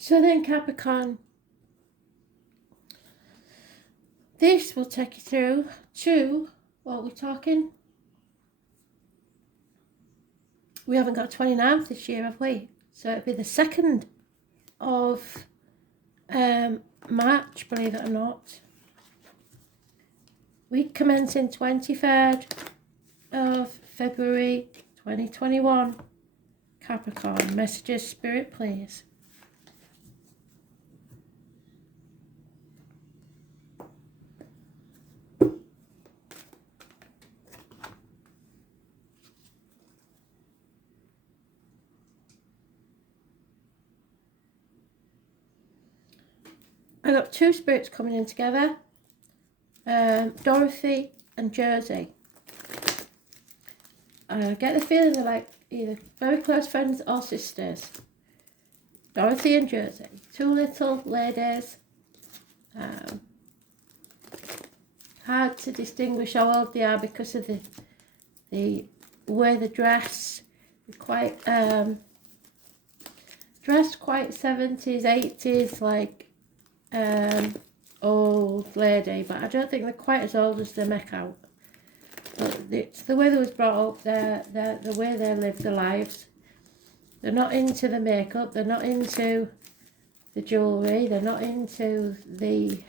So then Capricorn, this will take you through to what we're talking. We haven't got 29th this year, have we? So it'll be the 2nd of March, believe it or not. Week commencing 23rd of February 2021. Capricorn, messages, Spirit, please. I got two spirits coming in together, Dorothy and Jersey. I get the feeling they're like either very close friends or sisters. Dorothy and Jersey, two little ladies. Hard to distinguish how old they are because of the way they dress. They're quite dressed quite 70s, 80s, like old lady, but I don't think they're quite as old as they make out. But it's the way they was brought up, the way they live their lives. They're not into the makeup, they're not into the jewellery, they're not into the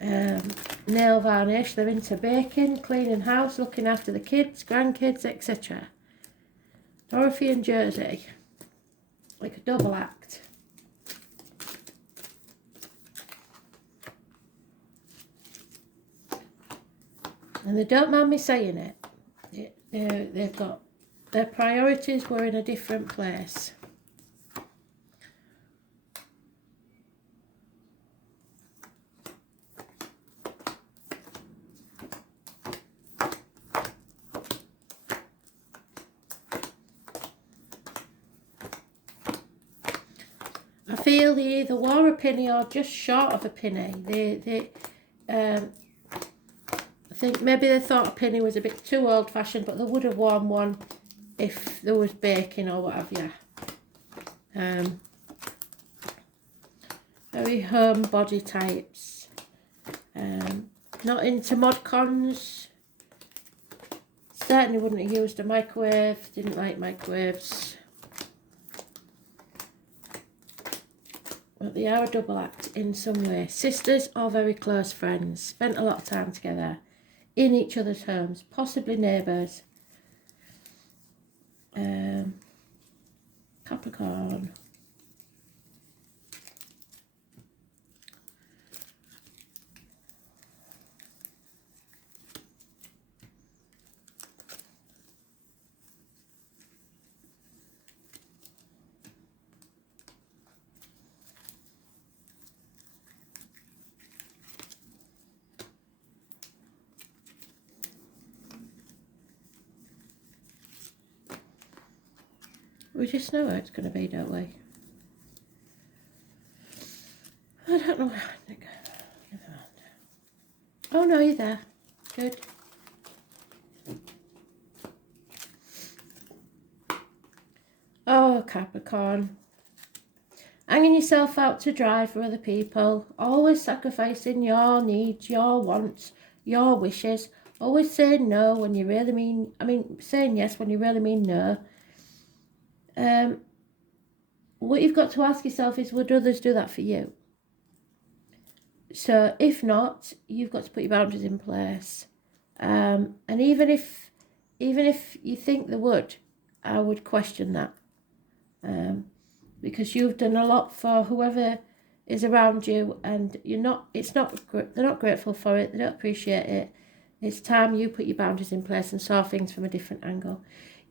nail varnish, they're into baking, cleaning house, looking after the kids, grandkids, etc. Dorothy and Jersey, like a double act. And they don't mind me saying it. They've got, their priorities were in a different place. I feel they either wore a penny or just short of a penny. I think maybe they thought a penny was a bit too old-fashioned, but they would have worn one if there was baking or what have you. Very home body types. Not into mod cons. Certainly wouldn't have used a microwave. Didn't like microwaves. But they are a double act in some way. Sisters or very close friends. Spent a lot of time together. In each other's homes. Possibly neighbours. Capricorn. We just know how it's going to be, don't we? I don't know. Oh no, you're there. Good. Oh, Capricorn. Hanging yourself out to dry for other people. Always sacrificing your needs, your wants, your wishes. Always saying no when you really mean... saying yes when you really mean no. What you've got to ask yourself is, would others do that for you? So if not, you've got to put your boundaries in place. And even if you think they would, I would question that. Because you've done a lot for whoever is around you, and they're not grateful for it, they don't appreciate it. It's time you put your boundaries in place and saw things from a different angle.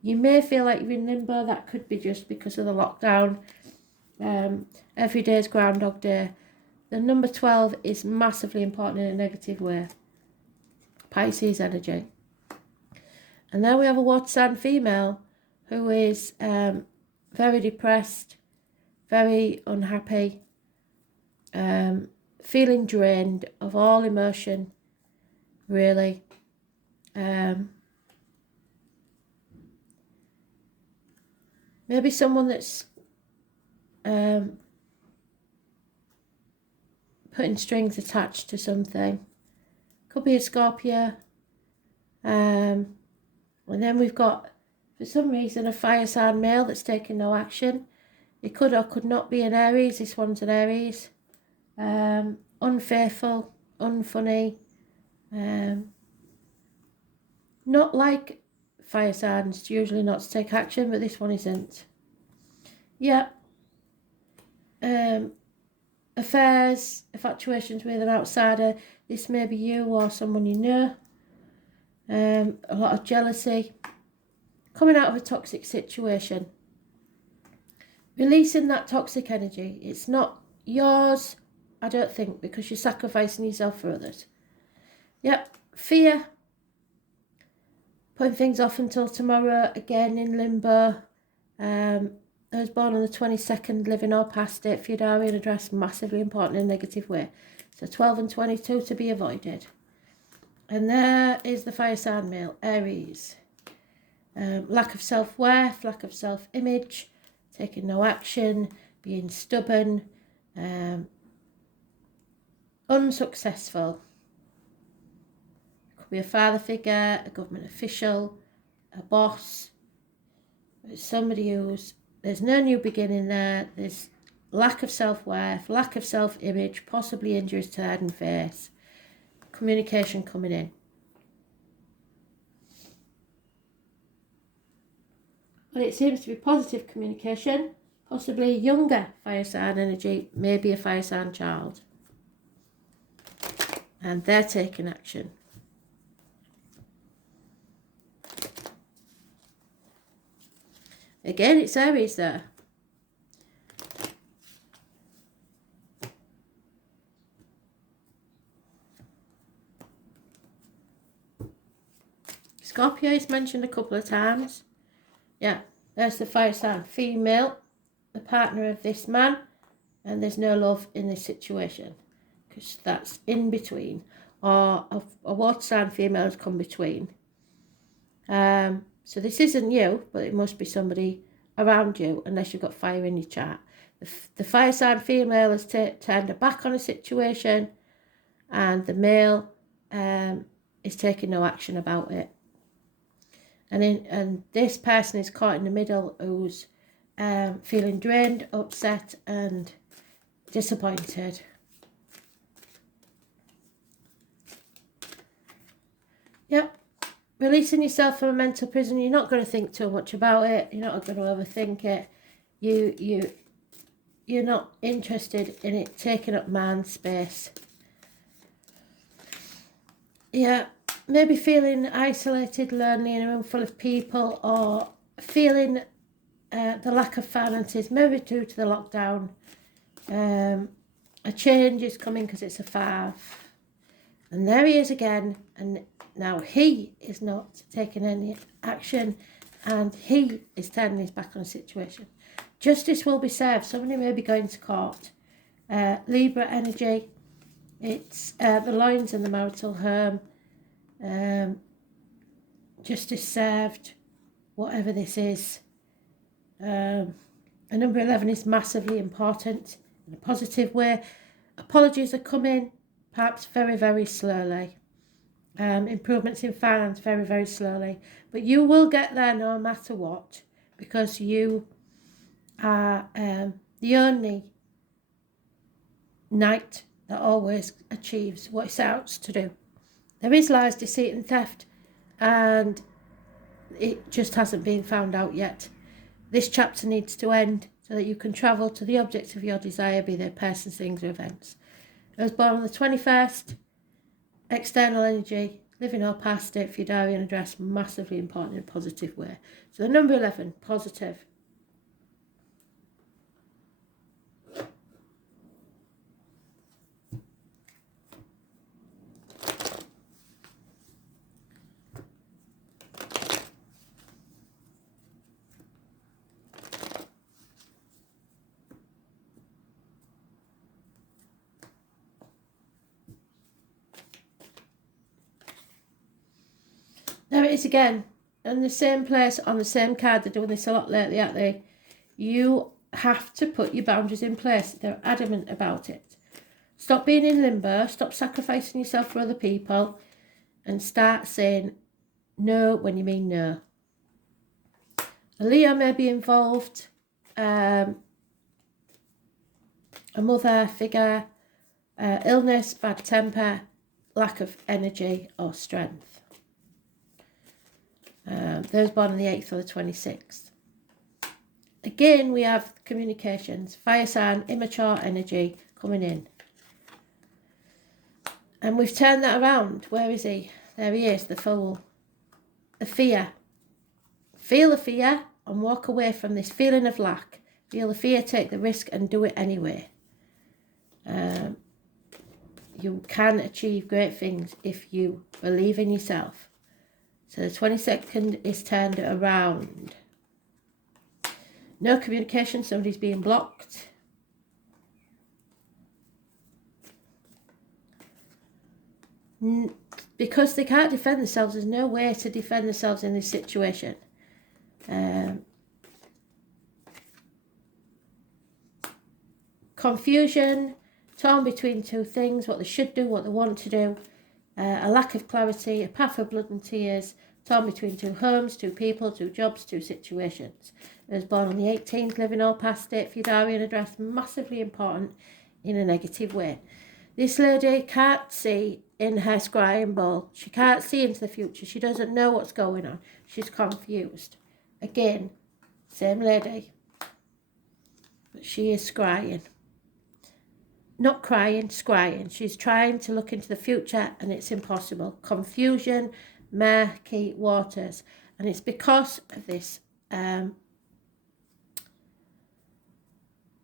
You may feel like you're in limbo. That could be just because of the lockdown. Every day is Groundhog Day. The number 12 is massively important in a negative way. Pisces energy. And then we have a water sign female who is very depressed, very unhappy, feeling drained of all emotion, really. Maybe someone that's putting strings attached to something. Could be a Scorpio. And then we've got, for some reason, a fire sign male that's taking no action. It could or could not be an Aries. This one's an Aries. Unfaithful, unfunny. Not like fire signs, usually not to take action, but this one isn't. Yeah. Affairs, infatuations with an outsider. This may be you or someone you know. A lot of jealousy. Coming out of a toxic situation. Releasing that toxic energy. It's not yours, I don't think, because you're sacrificing yourself for others. Yep. Fear. Putting things off until tomorrow, again in limbo. I was born on the 22nd, living or past it. Feudarian address, massively important in a negative way. So 12 and 22 to be avoided. And there is the fire sign male, Aries. Lack of self-worth, lack of self-image, taking no action, being stubborn, unsuccessful. Could be a father figure, a government official, a boss. It's somebody who's, there's no new beginning there. There's lack of self-worth, lack of self-image, possibly injuries to head and face. Communication coming in. But it seems to be positive communication, possibly younger fire sign energy, maybe a fire sign child. And they're taking action. Again, it's Aries there. Scorpio is mentioned a couple of times. Yeah, there's the fire sign female, the partner of this man, and there's no love in this situation because that's in between, or a water sign female has come between. So this isn't you, but it must be somebody around you, unless you've got fire in your chart. The fire sign female has turned her back on a situation, and the male is taking no action about it. And this person is caught in the middle, who's feeling drained, upset, and disappointed. Yep. Releasing yourself from a mental prison. You're not going to think too much about it. You're not going to overthink it. You're not interested in it taking up mind space. Yeah. Maybe feeling isolated, lonely in a room full of people, or feeling the lack of finances, maybe due to the lockdown. A change is coming because it's a 5. And there he is again, and now he is not taking any action, and he is turning his back on the situation. Justice will be served. Somebody may be going to court. Libra energy. It's the lines in the marital home. Justice served, whatever this is. A number 11 is massively important in a positive way. Apologies are coming, perhaps very, very slowly. Improvements in finance very, very slowly. But you will get there no matter what, because you are the only knight that always achieves what it sets out to do. There is lies, deceit and theft, and it just hasn't been found out yet. This chapter needs to end so that you can travel to the object of your desire, be they persons, things or events. I was born on the 21st, external energy, living or past it, Feudarian address, massively important in a positive way. So the number 11, positive. There it is again, in the same place, on the same card. They're doing this a lot lately, aren't they? You have to put your boundaries in place. They're adamant about it. Stop being in limbo, stop sacrificing yourself for other people, and start saying no when you mean no. A Leo may be involved, a mother figure, illness, bad temper, lack of energy or strength. Those born on the 8th or the 26th. Again, we have communications, fire sign, immature energy coming in. And we've turned that around. Where is he? There he is, the Fool. The fear. Feel the fear and walk away from this feeling of lack. Feel the fear, take the risk and do it anyway. You can achieve great things if you believe in yourself. So the 22nd is turned around. No communication, somebody's being blocked. Because they can't defend themselves, there's no way to defend themselves in this situation. Confusion, torn between two things, what they should do, what they want to do. A lack of clarity, a path of blood and tears, torn between two homes, two people, two jobs, two situations. I was born on the 18th, living all past it, Fudarian address, massively important in a negative way. This lady can't see in her scrying ball. She can't see into the future. She doesn't know what's going on. She's confused. Again, same lady. But she is scrying. Not crying, scrying. She's trying to look into the future and it's impossible. Confusion, murky waters. And it's because of this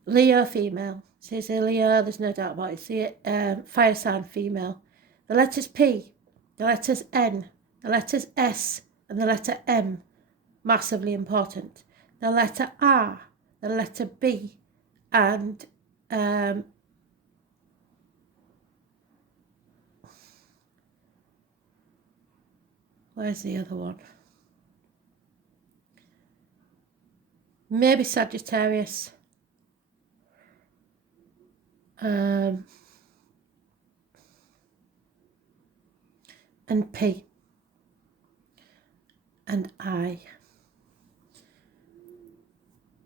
Leo female. It says Leo, there's no doubt about it. See it, fire sign female. The letters P, the letters N, the letters S and the letter M, massively important. The letter R, the letter B and where's the other one? Maybe Sagittarius. And P. And I.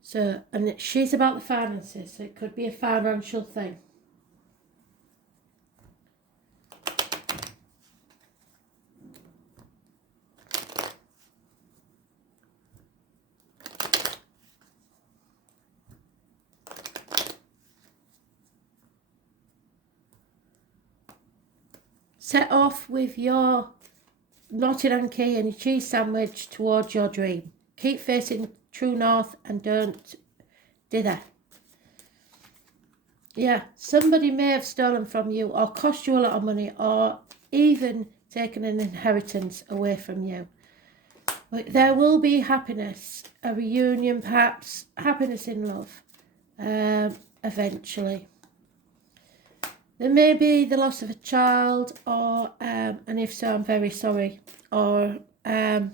So, and she's about the finances, so it could be a financial thing. Set off with your knotted on key and your cheese sandwich towards your dream. Keep facing true north and don't dither. Yeah, somebody may have stolen from you or cost you a lot of money or even taken an inheritance away from you. But there will be happiness, a reunion perhaps, happiness in love, eventually. There may be the loss of a child or, and if so, I'm very sorry, or the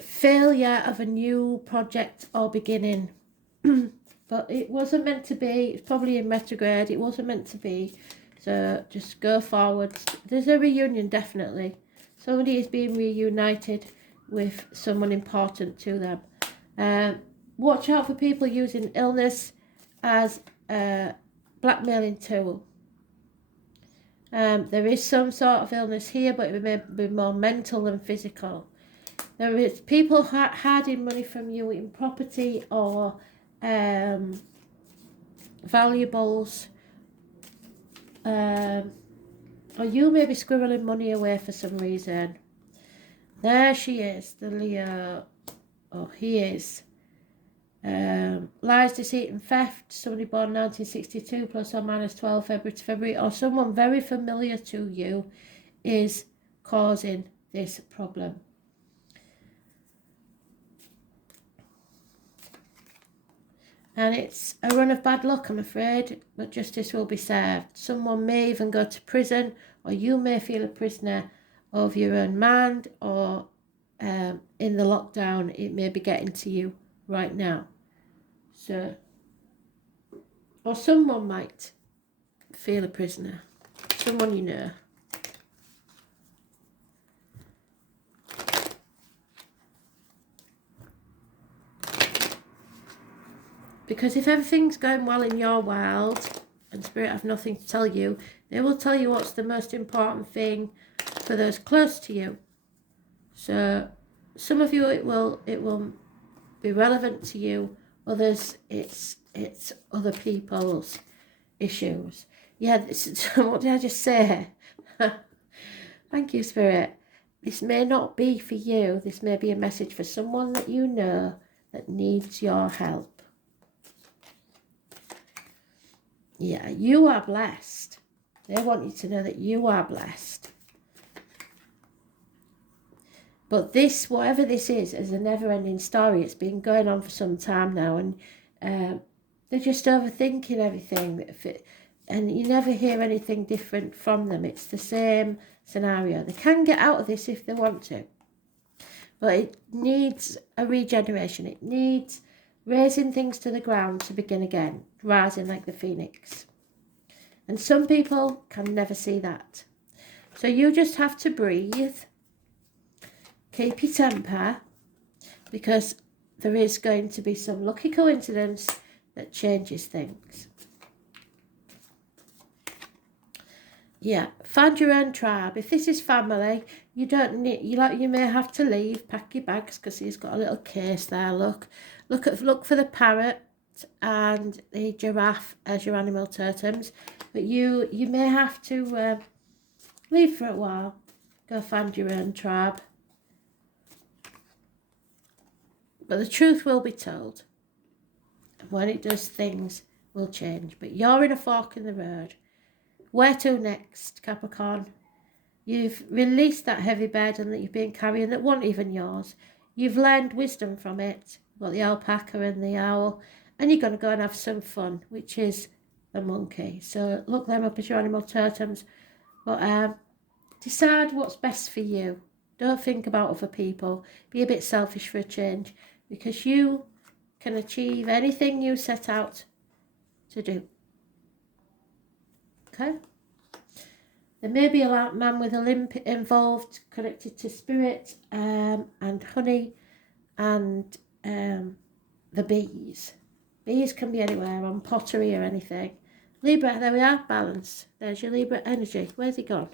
failure of a new project or beginning. But it wasn't meant to be. It's probably in retrograde. It wasn't meant to be. So just go forward. There's a reunion, definitely. Somebody is being reunited with someone important to them. Watch out for people using illness as a blackmailing tool. There is some sort of illness here, but it may be more mental than physical. There is people hiding money from you in property or valuables, or you may be squirreling money away for some reason. There she is, the Leo, or he is. Lies, deceit and theft, somebody born 1962 plus or minus 12 February to February, or someone very familiar to you is causing this problem. And it's a run of bad luck, I'm afraid, but justice will be served. Someone may even go to prison, or you may feel a prisoner of your own mind, or in the lockdown, it may be getting to you right now. So, or someone might. feel a prisoner. Someone you know. Because if everything's going well in your world and Spirit have nothing to tell you, they will tell you what's the most important thing for those close to you. So some of you it will be relevant to you. Others it's other people's issues. Yeah, what did I just say? Thank you, Spirit. This may not be for you. This may be a message for someone that you know that needs your help. Yeah, you are blessed. They want you to know that you are blessed. But this, whatever this is a never-ending story. It's been going on for some time now, and they're just overthinking everything. And you never hear anything different from them. It's the same scenario. They can get out of this if they want to. But it needs a regeneration. It needs raising things to the ground to begin again, rising like the phoenix. And some people can never see that. So you just have to breathe, keep your temper, because there is going to be some lucky coincidence that changes things. Yeah, find your own tribe. If this is family, you don't need, you may have to leave, pack your bags, because he's got a little case there. Look for the parrot and the giraffe as your animal totems, but you may have to leave for a while. Go find your own tribe. But the truth will be told. And when it does, things will change. But you're in a fork in the road. Where to next, Capricorn? You've released that heavy burden that you've been carrying that wasn't even yours. You've learned wisdom from it. You've got the alpaca and the owl. And you're going to go and have some fun, which is the monkey. So look them up as your animal totems. But decide what's best for you. Don't think about other people. Be a bit selfish for a change, because you can achieve anything you set out to do. Okay? There may be a man with a limp involved, connected to spirit and honey and the bees. Bees can be anywhere, on pottery or anything. Libra, there we are, balance. There's your Libra energy. Where's it gone?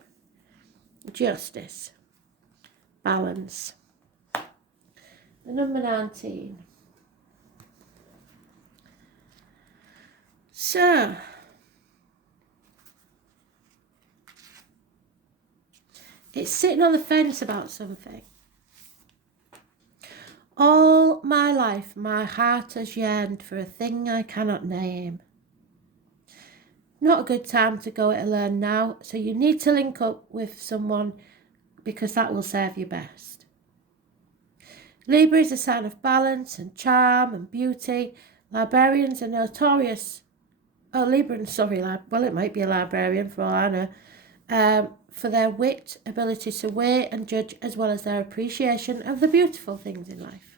Justice. Balance. The number 19. So, it's sitting on the fence about something. All my life, my heart has yearned for a thing I cannot name. Not a good time to go it alone now, so you need to link up with someone, because that will serve you best. Libra is a sign of balance and charm and beauty. Librarians are notorious. Oh, Librans, sorry, well, it might be a librarian for all I know. For their wit, ability to weigh and judge, as well as their appreciation of the beautiful things in life.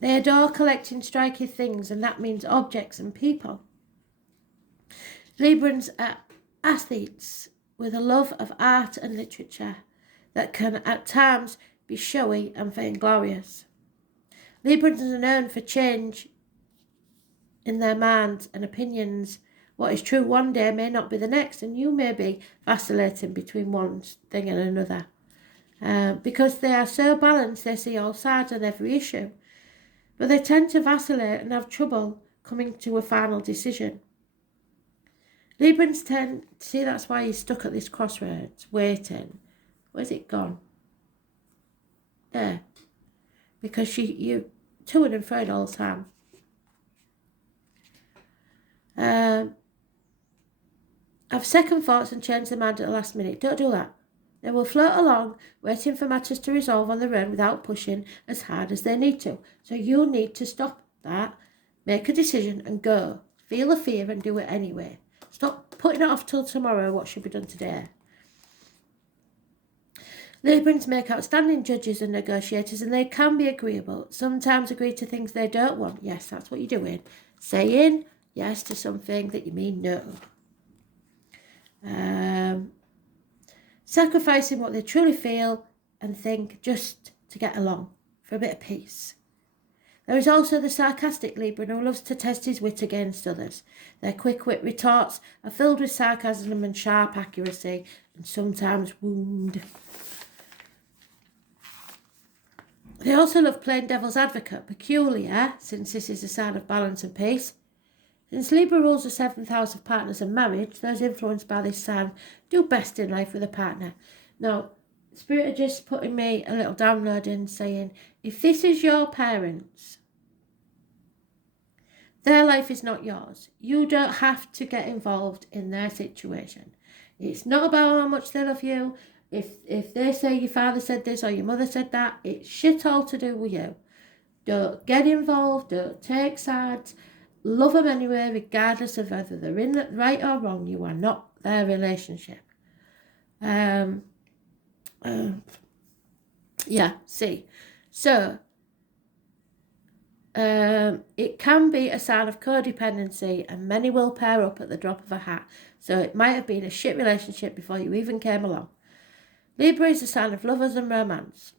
They adore collecting striking things, and that means objects and people. Librans are athletes with a love of art and literature that can at times be showy and vainglorious. Librans are known for change in their minds and opinions. What is true one day may not be the next, and you may be vacillating between one thing and another. Because they are so balanced, they see all sides on every issue. But they tend to vacillate and have trouble coming to a final decision. Librans tend, see, that's why he's stuck at this crossroads, waiting. Where's it gone? There. Because you to and fro all the time. Have second thoughts and change their mind at the last minute. Don't do that. They will float along, waiting for matters to resolve on their own without pushing as hard as they need to. So you need to stop that, make a decision and go. Feel the fear and do it anyway. Stop putting it off till tomorrow, what should be done today. Librans make outstanding judges and negotiators, and they can be agreeable. Sometimes agree to things they don't want. Yes, that's what you're doing. Saying yes to something that you mean no. Sacrificing what they truly feel and think just to get along, for a bit of peace. There is also the sarcastic Libra who loves to test his wit against others. Their quick-wit retorts are filled with sarcasm and sharp accuracy, and sometimes wound. They also love playing devil's advocate, peculiar, since this is a sign of balance and peace. Since Libra rules the 7th house of partners and marriage, those influenced by this sign do best in life with a partner. Now, Spirit are just putting me a little download in saying, if this is your parents, their life is not yours. You don't have to get involved in their situation. It's not about how much they love you. If they say your father said this or your mother said that, it's shit all to do with you. Don't get involved. Don't take sides. Love them anyway, regardless of whether they're in the right or wrong. You are not their relationship. Yeah, see. So, it can be a sign of codependency, and many will pair up at the drop of a hat. So it might have been a shit relationship before you even came along. Libra is a sign of lovers and romance.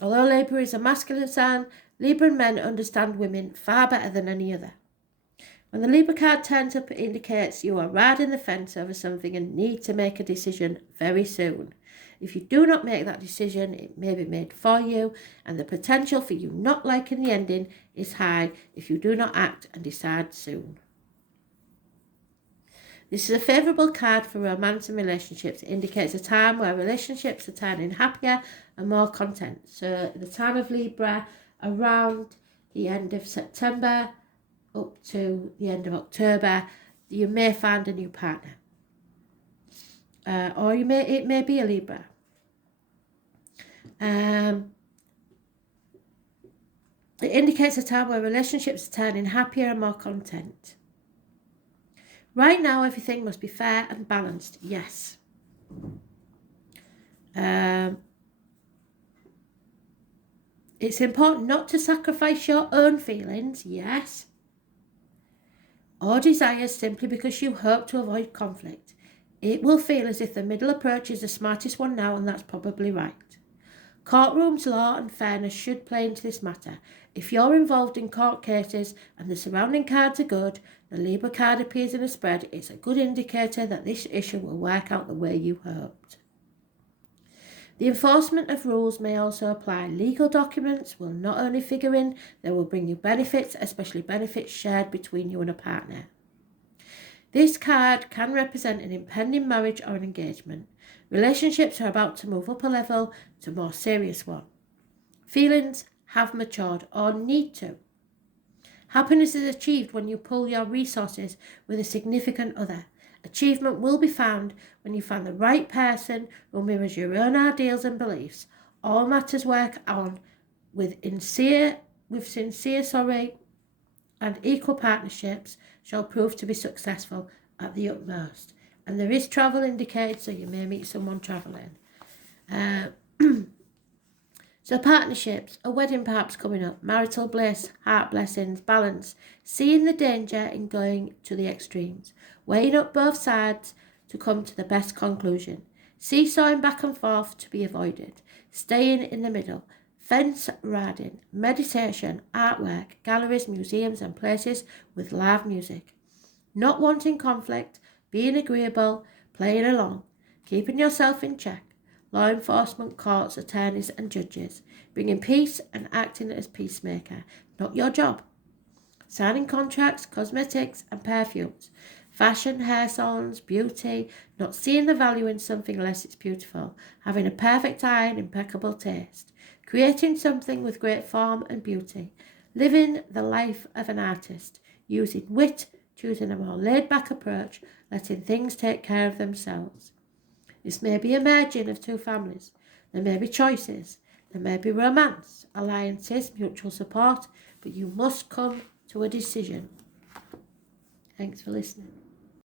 Although Libra is a masculine sign, Libra men understand women far better than any other. When the Libra card turns up, it indicates you are riding the fence over something and need to make a decision very soon. If you do not make that decision, it may be made for you, and the potential for you not liking the ending is high if you do not act and decide soon. This is a favourable card for romance and relationships. It indicates a time where relationships are turning happier and more content. So the time of Libra, around the end of September up to the end of October, you may find a new partner. Or it may be a Libra. It indicates a time where relationships are turning happier and more content. Right now, everything must be fair and balanced. Yes. It's important not to sacrifice your own feelings. Yes. Or desires simply because you hope to avoid conflict. It will feel as if the middle approach is the smartest one now, and that's probably right. Courtrooms, law and fairness should play into this matter. If you're involved in court cases and the surrounding cards are good, the Libra card appears in a spread, it's a good indicator that this issue will work out the way you hoped. The enforcement of rules may also apply. Legal documents will not only figure in, they will bring you benefits, especially benefits shared between you and a partner. This card can represent an impending marriage or an engagement. Relationships are about to move up a level to a more serious one. Feelings have matured or need to. Happiness is achieved when you pool your resources with a significant other. Achievement will be found when you find the right person who mirrors your own ideals and beliefs. All matters work on with sincere and equal partnerships shall prove to be successful at the utmost. And there is travel indicated, so you may meet someone travelling. So partnerships, a wedding perhaps coming up, marital bliss, heart blessings, balance, seeing the danger in going to the extremes, weighing up both sides to come to the best conclusion, seesawing back and forth to be avoided, staying in the middle, fence riding, meditation, artwork, galleries, museums and places with live music, not wanting conflict, being agreeable, playing along, keeping yourself in check, law enforcement, courts, attorneys and judges, bringing peace and acting as peacemaker, not your job. Signing contracts, cosmetics and perfumes, fashion, hair salons, beauty, not seeing the value in something unless it's beautiful, having a perfect eye and impeccable taste, creating something with great form and beauty, living the life of an artist, using wit, choosing a more laid-back approach, letting things take care of themselves. This may be a merging of two families. There may be choices. There may be romance, alliances, mutual support, but you must come to a decision. Thanks for listening.